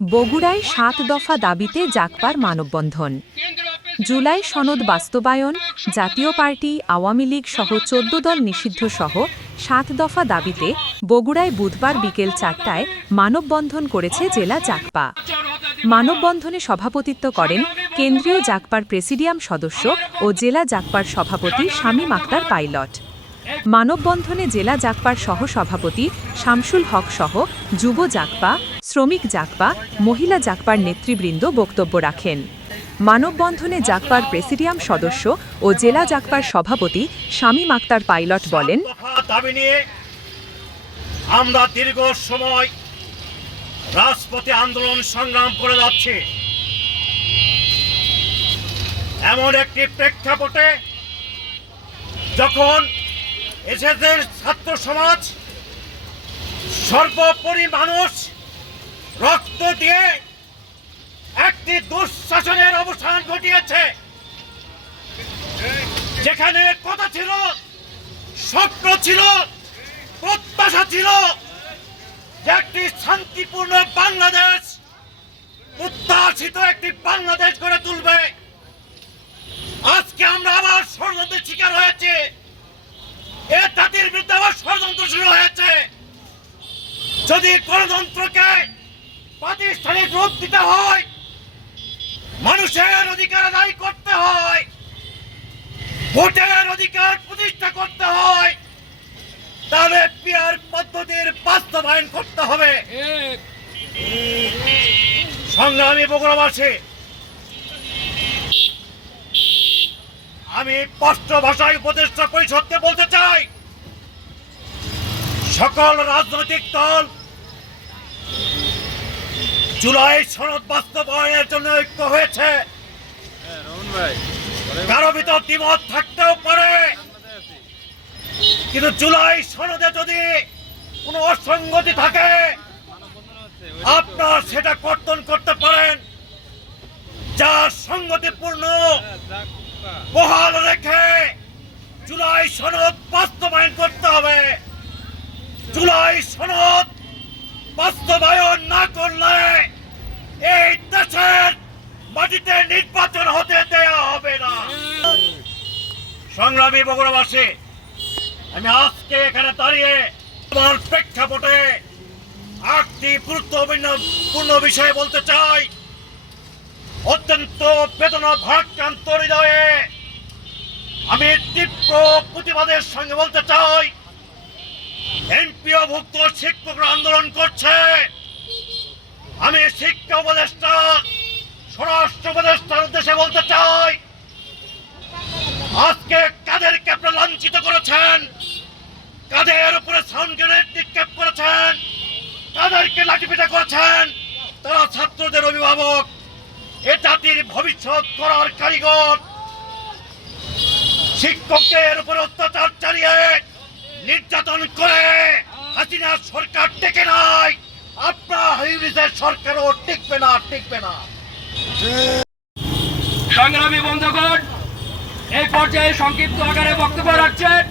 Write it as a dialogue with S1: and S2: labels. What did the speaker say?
S1: বগুড়ায় সাত দফা দাবিতে জাকপার মানববন্ধন। জুলাই সনদ বাস্তবায়ন, জাতীয় পার্টি, আওয়ামী লীগ সহ চোদ্দ দল নিষিদ্ধ সহ সাত দফা দাবিতে বগুড়ায় বুধবার বিকেল চারটায় মানববন্ধন করেছে জেলা জাকপা মানববন্ধনে সভাপতিত্ব করেন কেন্দ্রীয় জাকপার প্রেসিডিয়াম সদস্য ও জেলা জাকপার সভাপতি শামীম আক্তার পাইলট। মানববন্ধনে জেলা জাকপার সহ সভাপতি শামসুল হক সহ যুব জাকপা শ্রমিক জাকপা, মহিলা জাকপার নেতৃবৃন্দ বক্তব্য রাখেন। মানববন্ধনে জাকপার প্রেসিডিয়াম সদস্য ও জেলা জাকপার সভাপতি শামীম আক্তার পাইলট বলেন
S2: আমরা দীর্ঘ সময় রাজপথে আন্দোলন সংগ্রাম করে যাচ্ছি। এমন একটি প্রেক্ষাপটে যখন এসেদের ছাত্র সমাজ সর্বোপরি মানুষ রক্ত দিয়ে একটি দুঃশাসনের অবসান ঘটিয়েছে। যেখানে কথা ছিল, স্বপ্ন ছিল, প্রত্যাশা ছিল একটি শান্তিপূর্ণ বাংলাদেশ, উত্তাসিত একটি বাংলাদেশ গড়ে তুলবে। আজকে আমরা আবার ষড়যন্ত্রের শিকার হয়েছে। এ জাতির বিরুদ্ধে আবার ষড়যন্ত্র শুরু হয়েছে। যদি গণতন্ত্রকে প্রাতিষ্ঠানিক রূপ দিতে হয়। মানুষের অধিকার আদায় করতে হয়। ভোটের অধিকার প্রতিষ্ঠা করতে হয়। তাহলে পিয়ার পদ্ধতির বাস্তবায়ন করতে হবে। সংগ্রামী বগুড়াবাসী, আমি স্পষ্ট ভাষায় উপদেষ্টা পরিষদকে বলতে চাই, সকল রাজনৈতিক দল জুলাই সনদ বাস্তবায়নের জন্য ঐক্য হয়েছে। কারও ভিতর দ্বিমত থাকতেও পারে। কিন্তু জুলাই সনদে যদি কোনো অসঙ্গতি থাকে, আপনার সেটা কর্তন করতে পারেন। যা সঙ্গতিপূর্ণ, বহাল রেখে জুলাই সনদ বাস্তবায়ন করতে হবে জুলাই সনদ বাস্তবায়ন না করলে এই দেশের মাটিতে নির্বাচন হতে দেয়া হবে না। সংগ্রামী বগুড়াবাসী, আমি আজকে এখানে দাঁড়িয়ে তোমার প্রেক্ষাপটে আটটি গুরুত্বপূর্ণ পূর্ণ বিষয় বলতে চাই। অত্যন্ত বেদনা ভারাক্রান্ত হৃদয়ে আমি তীব্র প্রতিবাদের সঙ্গে বলতে চাই এমপিওভুক্ত শিক্ষকরা আন্দোলন করছে। আমি শিক্ষা উপদেষ্টা উদ্দেশ্যে বলতে চাই, আজকে কাদেরকে আপনারা লাঞ্ছিত করেছেন, কাদের উপরে সাউন্ড গ্রেনেড নিক্ষেপ করেছেন, কাদেরকে লাঠিপিটা করেছেন, তারা ছাত্রদের অভিভাবক, এ জাতির ভবিষ্যৎ করার কারিগর। শিক্ষকদের উপরে অত্যাচার চালিয়ে নির্যাতন করে হাসিনা সরকার টেকে নাই, আপনার সরকারও টিকবে না টিকবে না।
S3: সংগ্রামী বন্ধুগণ এই পর্যায়ে সংক্ষিপ্ত আকারে বক্তব্য রাখছেন